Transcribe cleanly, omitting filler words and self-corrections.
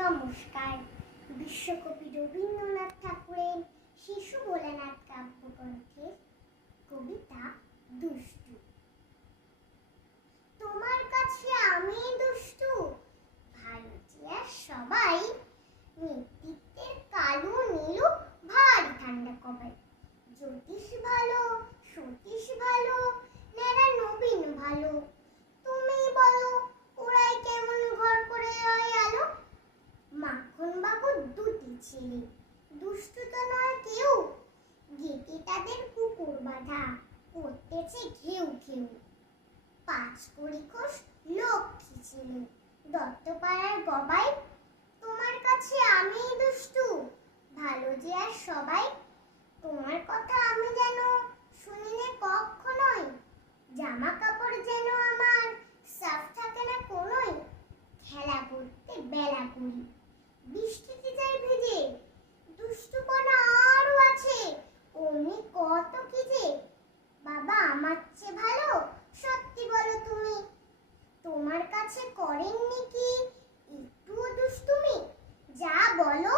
নমস্কার। বিশ্বকবি রবীন্দ্রনাথ ঠাকুরের শিশু ভোলানাথ কাব্যগ্রন্থের কবিতা দুষ্টু। তোমার কাছে আমি দুষ্টু, ভালো চেয়ার সবাই, নেতৃত্বের কালো নীলু ভারী ঠান্ডা কবাই। জ্যোতিষ ভালো, সতীশ ভালো, নেড়া নবীন ভালো, তুমি বলো ওরাই কেমন ঘর করে রয় আলো। মাখন বাবুর দুটি ছেলে, দুষ্টু তো নয় কেউ, গেটে তাদের কুকুর বাঁধা, করতেছে ঘেউ ঘেউ। পাঁচ কড়ি খোশ লক্ষ্মী ছেলে, দত্তপাড়ার গবাই। তোমার কাছে আমি দুষ্টু, ভালো যে আর সবাই। তোমার কথা আমি যেন শুনিলে কখনোই, জামা কাপড় যেন আমার সাফ থাকে না কোনোই। খেলা করতে বেলা করি, বৃষ্টিতে যাই ভিজে, দুষ্টুপনা আরো আছে, অমনি কত কি যে। বাবা আমার চেয়ে ভালো, সত্যি বলো তুমি, তোমার কাছে করেননি কি একটুও দুষ্টুমি? যা বলো